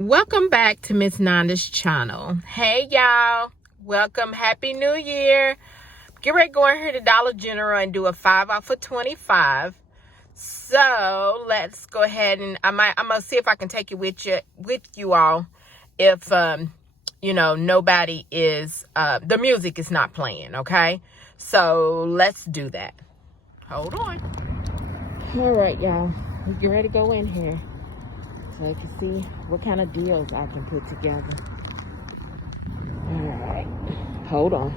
Welcome back to Miss Nanda's channel. Hey y'all, welcome. Happy New Year. Get ready to go in here to Dollar General and do a 5 off of 25. So let's go ahead and I'm gonna see if I can take it with you all if nobody is the music is not playing. Okay, so let's do that. Hold on. All right, y'all, we get ready to go in here so I can see what kind of deals I can put together. All right, hold on.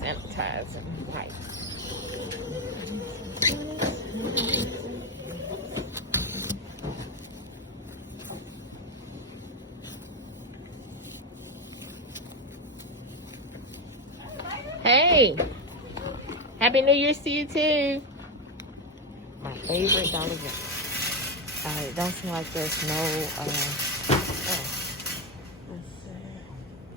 Sanitizing wipes. Hey, Happy New Year's to you too. My favorite Dollar General. It don't seem like there's no,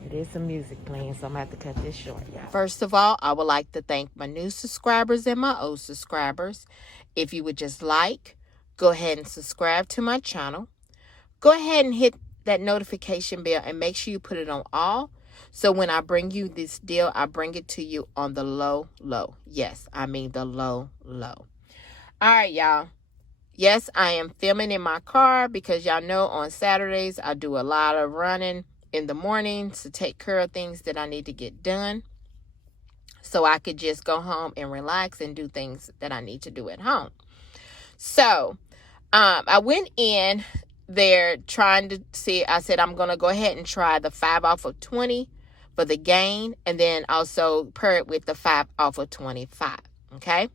it is some music playing, so I'm going to have to cut this short, y'all. First of all, I would like to thank my new subscribers and my old subscribers. If you would just go ahead and subscribe to my channel. Go ahead and hit that notification bell and make sure you put it on all. So when I bring you this deal, I bring it to you on the low. Yes, I mean the low. All right, y'all. Yes, I am filming in my car because y'all know on Saturdays I do a lot of running in the mornings to take care of things that I need to get done. So I could just go home and relax and do things that I need to do at home. So I went in there trying to see. I said I'm going to go ahead and try the 5 off of 20 for the gain, and then also pair it with the 5 off of 25. Okay,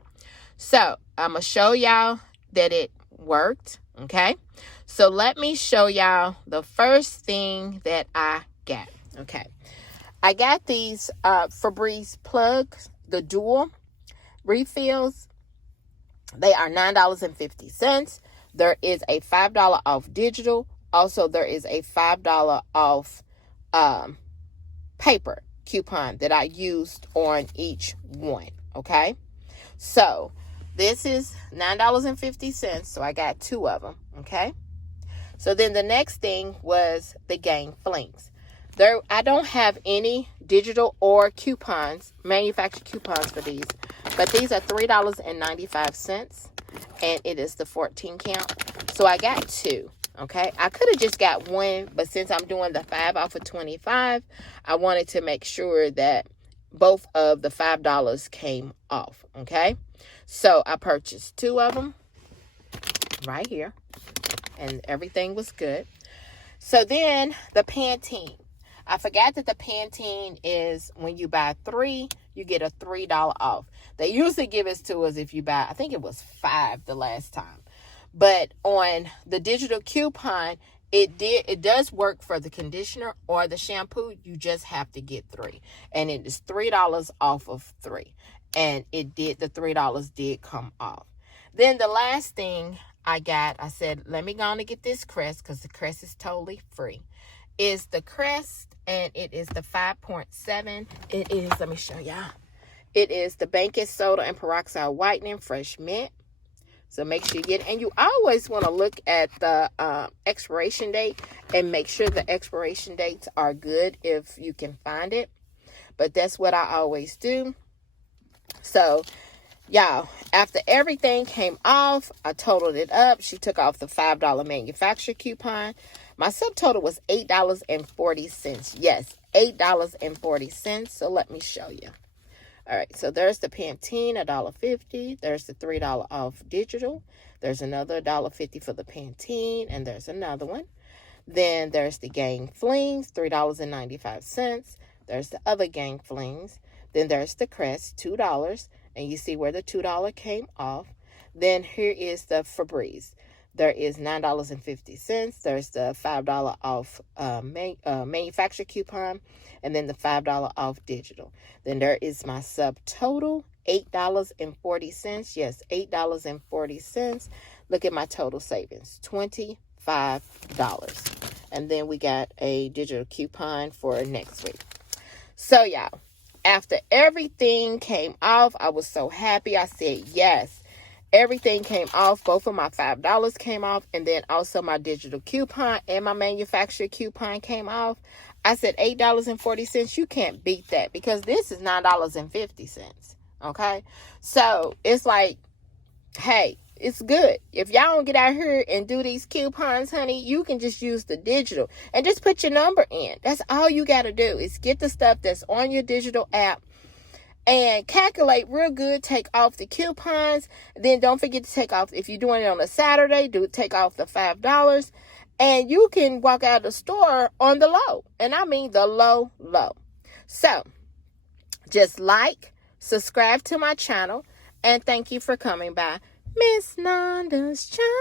so I'm going to show y'all that it worked. Okay, so let me show y'all the first thing that I got. Okay, I got these Febreze plugs, the dual refills. They are $9.50. There is a $5 off digital. Also, there is a $5 off paper coupon that I used on each one. Okay, so this is $9.50. So I got 2 of them. Okay, so then the next thing was the Gang Flings. I don't have any digital or coupons, manufactured coupons for these, but these are $3.95, and it is the 14 count. So I got 2. Okay, I could have just got 1, but since I'm doing the 5 off of 25, I wanted to make sure that both of the $5 came off. Okay, so I purchased 2 of them right here, and everything was good. So then the Pantene. I forgot that the Pantene is when you buy 3, you get a $3 off. They usually give it to us if you buy, I think it was 5 the last time. But on the digital coupon, it does work for the conditioner or the shampoo. You just have to get 3. And it is $3 off of 3. And the $3 did come off. Then the last thing I said, let me go on and get this Crest because the Crest is totally free. Is the Crest, and it is the 5.7. It is, let me show y'all. It is the baking soda and peroxide whitening fresh mint. So make sure you get it. And you always want to look at the expiration date and make sure the expiration dates are good if you can find it. But that's what I always do. So y'all, after everything came off, I totaled it up. She took off the $5 manufacturer coupon. My subtotal was $8.40. Yes, $8.40. So let me show you. All right, so there's the Pantene, $1.50. There's the $3 off digital. There's another $1.50 for the Pantene, and there's another one. Then there's the Gang Flings, $3.95. There's the other Gang Flings. Then there's the Crest, $2. And you see where the $2 came off. Then here is the Febreze. There is $9.50. There's the $5 off manufacturer coupon, and then the $5 off digital. Then there is my subtotal, $8.40. Yes, $8.40. Look at my total savings, $25. And then we got a digital coupon for next week. So y'all, after everything came off, I was so happy. I said yes. Everything came off. Both of my $5 came off. And then also my digital coupon and my manufacturer coupon came off. I said $8.40. You can't beat that because this is $9.50. Okay. So it's like, hey, it's good. If y'all don't get out here and do these coupons, honey, you can just use the digital and just put your number in. That's all you got to do is get the stuff that's on your digital app and calculate real good, take off the coupons. Then don't forget to take off, if you're doing it on a Saturday, take off the $5. And you can walk out of the store on the low. And I mean the low. So just like, subscribe to my channel, and thank you for coming by Miss Nanda's channel.